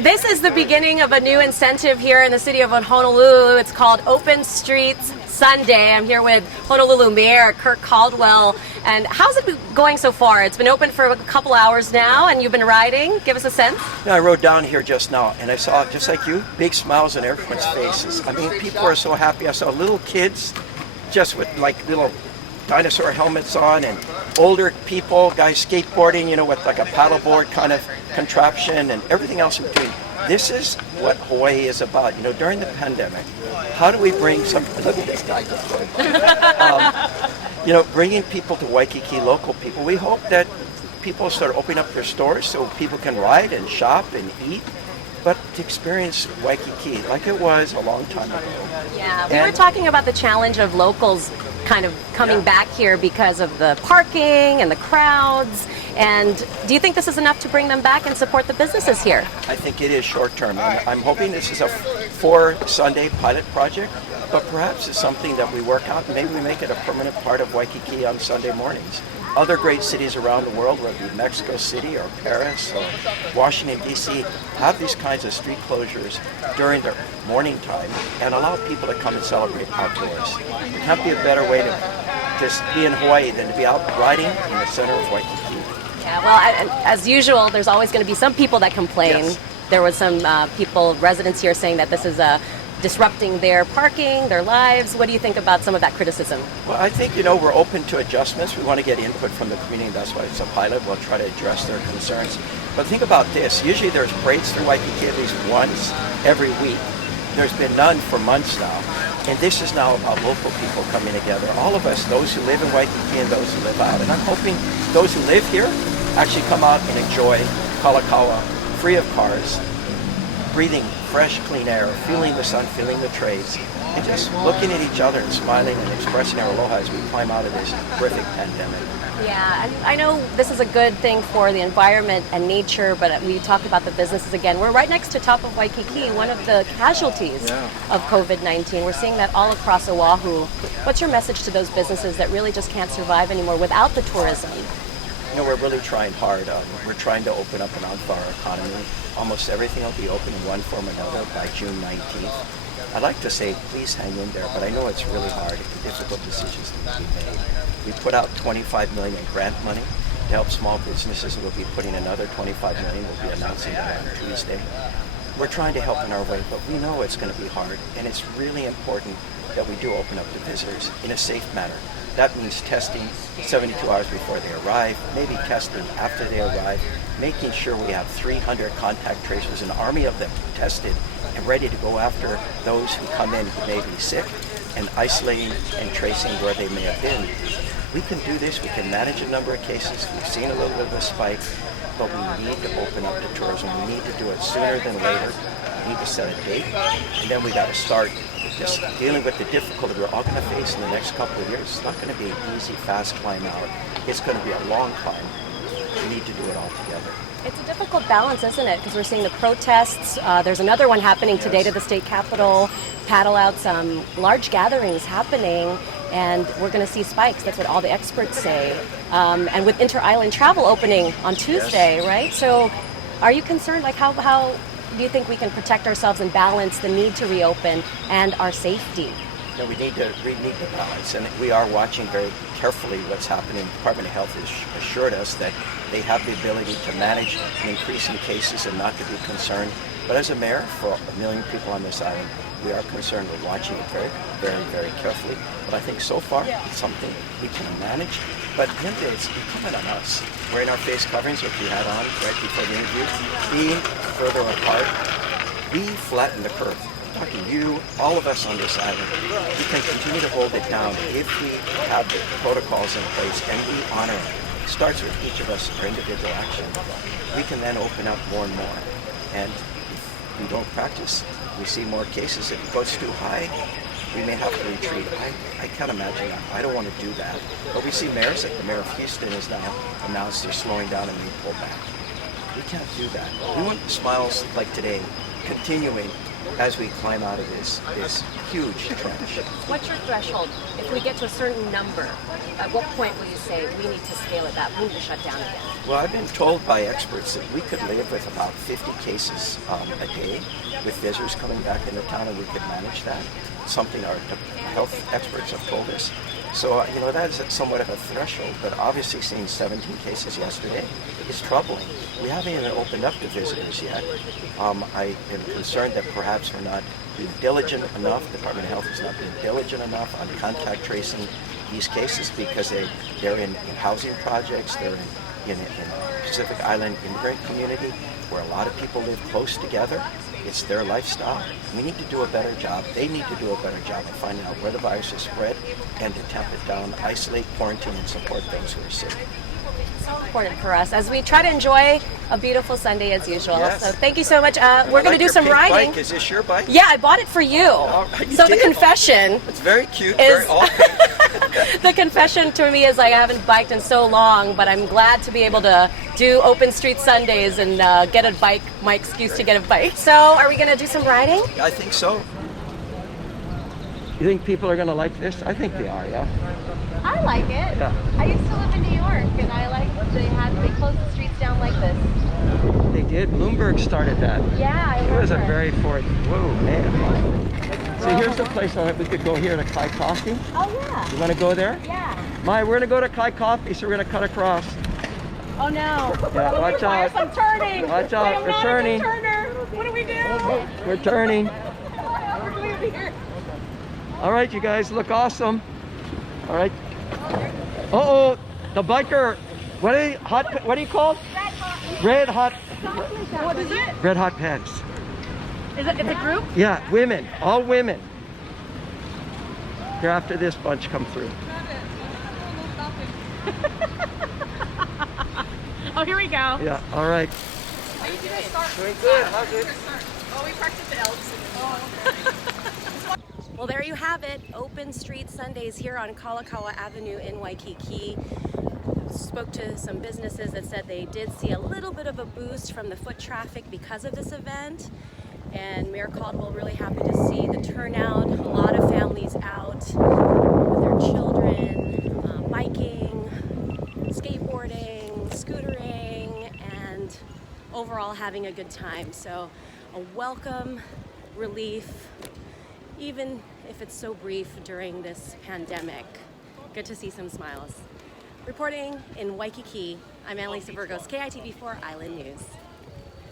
This is the beginning of a new incentive here in the city of Honolulu. It's called Open Streets Sunday. I'm here with Honolulu Mayor Kirk Caldwell. And how's it been going so far? It's been open for a couple hours now, and you've been riding. Give us a sense. Yeah, I rode down here just now, and I saw, just like you, big smiles on everyone's faces. I mean, people are so happy. I saw little kids just with like little dinosaur helmets on, and older people, guys skateboarding, you know, with like a paddleboard kind of contraption, and everything else in between. This is what Hawaii is about. You know, during the pandemic, how do we bring some, look at this guy. You know, bringing people to Waikiki, local people. We hope that people start opening up their stores so people can ride and shop and eat, but to experience Waikiki like it was a long time ago. Yeah, we were talking about the challenge of locals kind of coming back here because of the parking and the crowds. And do you think this is enough to bring them back and support the businesses here? I think it is short term. I'm hoping this is a 4-Sunday pilot project, but perhaps it's something that we work out and maybe we make it a permanent part of Waikiki on Sunday mornings. Other great cities around the world, whether it be Mexico City or Paris or Washington, D.C., have these kinds of street closures during their morning time and allow people to come and celebrate outdoors. There can't be a better way to just be in Hawaii than to be out riding in the center of Waikiki. Yeah, well, as usual, there's always going to be some people that complain. Yes. There was some residents here saying that this is disrupting their parking, their lives. What do you think about some of that criticism? Well, I think, you know, we're open to adjustments. We want to get input from the community. That's why it's a pilot. We'll try to address their concerns. But think about this. Usually there's parades through Waikiki at least once every week. There's been none for months now. And this is now about local people coming together. All of us, those who live in Waikiki and those who live out. And I'm hoping those who live here actually come out and enjoy Kalakaua, free of cars, breathing fresh, clean air, feeling the sun, feeling the trees, and just looking at each other and smiling and expressing our aloha as we climb out of this horrific pandemic. Yeah, and I know this is a good thing for the environment and nature, but we talked about the businesses again. We're right next to top of Waikiki, one of the casualties of COVID-19. We're seeing that all across Oahu. What's your message to those businesses that really just can't survive anymore without the tourism? You know, we're really trying hard. We're trying to open up and on for our economy. Almost everything will be open in one form or another by June 19th. I'd like to say, please hang in there, but I know it's really hard. Difficult decisions need to be made. We put out $25 million in grant money to help small businesses. We'll be putting another $25 million. We'll be announcing that on Tuesday. We're trying to help in our way, but we know it's going to be hard, and it's really important that we do open up to visitors in a safe manner. That means testing 72 hours before they arrive, maybe testing after they arrive, making sure we have 300 contact tracers, an army of them tested and ready to go after those who come in who may be sick, and isolating and tracing where they may have been. We can do this. We can manage a number of cases. We've seen a little bit of a spike, but we need to open up to tourism. We need to do it sooner than later. We need to set a date, and then we got to start just dealing with the difficulty we're all going to face in the next couple of years. It's not going to be an easy, fast climb out. It's going to be a long climb. We need to do it all together. It's a difficult balance, isn't it? Because we're seeing the protests. There's another one happening today to the state capitol. Paddle outs, large gatherings happening, and we're going to see spikes. That's what all the experts say. And with inter-island travel opening on Tuesday, right? So are you concerned? Like how do you think we can protect ourselves and balance the need to reopen and our safety? You know, we need to balance, and we are watching very carefully what's happening. The Department of Health has assured us that they have the ability to manage an increase in cases and not to be concerned. But as a mayor, for 1 million people on this island, we are concerned. We're watching it very, very, very carefully. But I think so far it's something we can manage. But at the end of the day, it's incumbent on us. Wearing our face coverings, which we had on right before the interview, being further apart, we flatten the curve. I'm talking you, all of us on this island. We can continue to hold it down if we have the protocols in place and we honor it. It starts with each of us, our individual action. We can then open up more and more. And if we don't practice, we see more cases. If it goes too high, we may have to retreat. I can't imagine that. I don't want to do that. But we see mayors, like the mayor of Houston has now announced they're slowing down and we pull back. We can't do that. We want smiles like today continuing as we climb out of this huge trench. What's your threshold? If we get to a certain number, at what point will you say we need to scale it back, we need to shut down again? Well, I've been told by experts that we could live with about 50 cases a day with visitors coming back into town, and we could manage that. Something our health experts have told us. So, that is somewhat of a threshold, but obviously seeing 17 cases yesterday is troubling. We haven't even opened up to visitors yet. I am concerned that perhaps we're not being diligent enough, the Department of Health is not being diligent enough on contact tracing these cases because they're in housing projects, they're in a Pacific Island immigrant community where a lot of people live close together. It's their lifestyle. We need to do a better job. They need to do a better job of finding out where the virus is spread and to tamp it down, isolate, quarantine, and support those who are sick. So important for us as we try to enjoy a beautiful Sunday as usual. Yes. So thank you so much. We're going to do some pink riding. Bike. Is this your bike? Yeah, I bought it for you. All right, you So did? the confession It's very cute. is Very all pink. the confession to me is like I haven't biked in so long, but I'm glad to be able to do open street Sundays and get a bike. My excuse to get a bike. So are we going to do some riding? I think so. You think people are going to like this? I think they are, yeah. I like it. Yeah. I used to live in New York, and I like they closed the streets down like this. They did. Bloomberg started that. Yeah, I It was a remember. very whoa, man. So here's the place we could go here to Kai Coffee. Oh yeah. You want to go there? Yeah. We're going to go to Kai Coffee, so we're going to cut across. Oh no. Yeah, watch out. I'm turning. Watch out, Wait, I'm we're not turning. A good turner. What do we do? We're turning. We're going over here. All right, you guys look awesome. All right. Uh-oh, the biker. What are you called? Red hot. What is it? Red hot pants. It's a group? Yeah, women, all women. Here after this bunch come through. Oh, here we go. Yeah, all right. How you doing? Doing good. How's it? Oh, we parked at the Elks. Oh, well, there you have it. Open Street Sundays here on Kalakaua Avenue in Waikiki. Spoke to some businesses that said they did see a little bit of a boost from the foot traffic because of this event. And Mayor Caldwell really happy to see the turnout. A lot of families out with their children, biking, skateboarding, scootering, and overall having a good time. So a welcome relief, even if it's so brief during this pandemic. Good to see some smiles. Reporting in Waikiki, I'm Annalisa Burgos, KITV4 Island News.